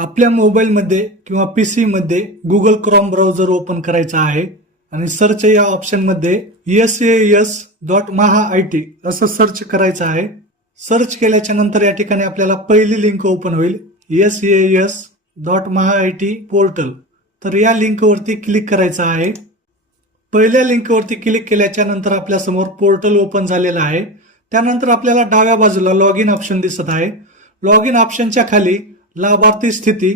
आपल्या मोबाईलमध्ये किंवा पी सीमध्ये गुगल क्रॉम ब्राउझर ओपन करायचा आहे. आणि सर्च या ऑप्शनमध्ये S S dot Maha I T असं सर्च करायचं आहे. सर्च केल्याच्यानंतर या ठिकाणी आपल्याला पहिली लिंक ओपन होईल. S S dot Maha I T portal तर या लिंकवरती क्लिक करायचं आहे. पहिल्या लिंकवरती क्लिक केल्याच्यानंतर आपल्यासमोर पोर्टल ओपन झालेलं आहे. त्यानंतर आपल्याला डाव्या बाजूला लॉग इन ऑप्शन दिसत आहे. लॉग इन ऑप्शनच्या खाली लाभार्थी स्थिती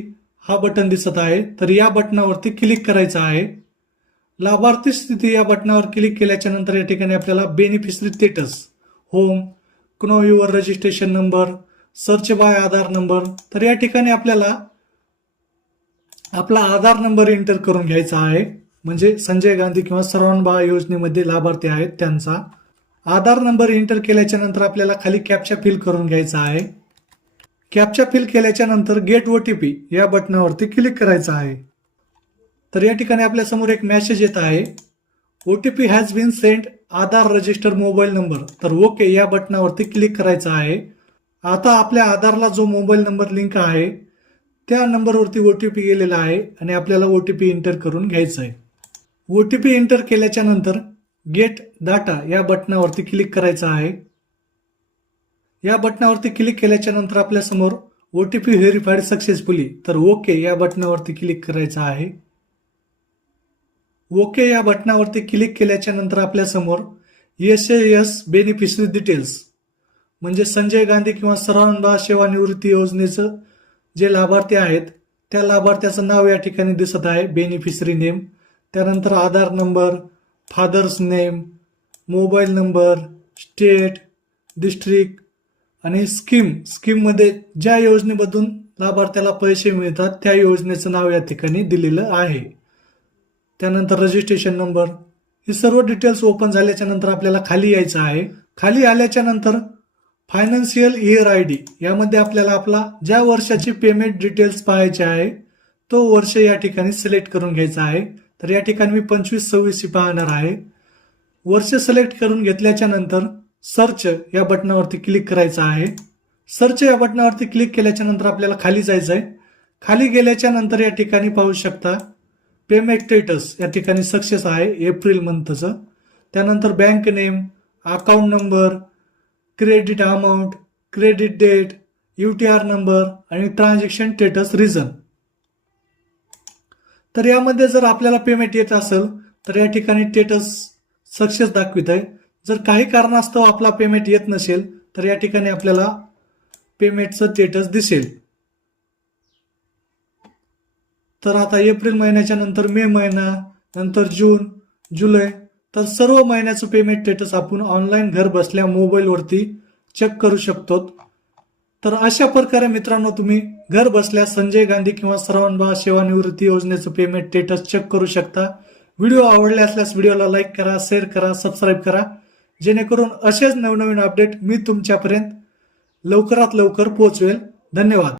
हा बटन दिसत आहे तर या बटनावरती क्लिक करायचं आहे. लाभार्थी स्थिती या बटनावर क्लिक केल्याच्यानंतर या ठिकाणी आपल्याला beneficiary status home know your registration number search by Aadhaar number तर या ठिकाणी आपल्याला आपला आधार नंबर एंटर करून घ्यायचा आहे. म्हणजे संजय गांधी किंवा सर्वांबा योजनेमध्ये लाभार्थी आहेत त्यांचा. आधार नंबर एंटर केल्याच्यानंतर आपल्याला खाली कॅप्चा फिल करून घ्यायचा आहे. कॅपच्या फिल केल्याच्यानंतर गेट ओ टी पी या बटनावरती क्लिक करायचं आहे. तर या ठिकाणी आपल्यासमोर एक मॅसेज येत आहे. O T P has been sent Aadhaar register mobile number तर ओके या बटनावरती क्लिक करायचं आहे. आता आपल्या आधारला जो मोबाईल नंबर लिंक आहे त्या नंबरवरती ओ टी पी गेलेला आहे आणि आपल्याला ओ टी पी एंटर करून घ्यायचं आहे. ओ टी पी एंटर केल्याच्यानंतर गेट डाटा या बटनावरती क्लिक करायचं आहे. या बटनावरती क्लिक केल्याच्यानंतर आपल्यासमोर O T P verified successfully तर ओके या बटनावरती क्लिक करायचं आहे. ओके या बटनावरती क्लिक केल्याच्यानंतर आपल्यासमोर S A S beneficiary details म्हणजे संजय गांधी किंवा सर्वांबा सेवानिवृत्ती योजनेचं जे लाभार्थी आहेत त्या लाभार्थ्याचं नाव या ठिकाणी दिसत आहे. बेनिफिशरी नेम त्यानंतर Aadhaar number father's name mobile number state district आणि स्कीम स्कीममध्ये ज्या योजनेमधून लाभार्थ्याला पैसे मिळतात त्या योजनेचं नाव या ठिकाणी दिलेलं आहे. त्यानंतर रजिस्ट्रेशन नंबर हे सर्व डिटेल्स ओपन झाल्याच्यानंतर आपल्याला खाली यायचं आहे. खाली आल्याच्यानंतर फायनान्शियल इयर आय डी यामध्ये आपल्याला आपला ज्या वर्षाची पेमेंट डिटेल्स पाहायचे आहे तो वर्ष या ठिकाणी सिलेक्ट करून घ्यायचा आहे. तर या ठिकाणी मी पंचवीस सव्वीस पाहणार आहे. वर्ष सिलेक्ट करून घेतल्याच्या नंतर सर्च या बटनावरती क्लिक करायचं आहे. सर्च या बटनावरती क्लिक केल्याच्यानंतर आपल्याला खाली जायचं आहे खाली गेल्याच्यानंतर या ठिकाणी पाहू शकता पेमेंट स्टेटस या ठिकाणी सक्सेस आहे एप्रिल मंथचं त्यानंतर bank name account number credit amount credit date U T R number आणि ट्रान्झॅक्शन स्टेटस रिझन तर यामध्ये जर आपल्याला पेमेंट येत असेल तर या ठिकाणी स्टेटस सक्सेस दाखवित आहे. जर काही कारणास्तव आपला पेमेंट येत नसेल तर या ठिकाणी आपल्याला पेमेंटचं स्टेटस दिसेल. तर आता एप्रिल महिन्याच्या नंतर मे महिना नंतर जून जुलै तर सर्व महिन्याचं पेमेंट स्टेटस आपण ऑनलाईन घर बसल्या मोबाईलवरती चेक करू शकतो. तर अशा प्रकारे मित्रांनो तुम्ही घर बसल्या संजय गांधी किंवा सर्वांबा सेवानिवृत्ती योजनेचं पेमेंट स्टेटस चेक करू शकता. व्हिडिओ आवडले असल्यास व्हिडिओला लाईक करा शेअर करा सबस्क्राईब करा. जेणेकरून असेच नवनवीन अपडेट मी तुमच्यापर्यंत लवकरात लवकर पोहोचवेल. धन्यवाद.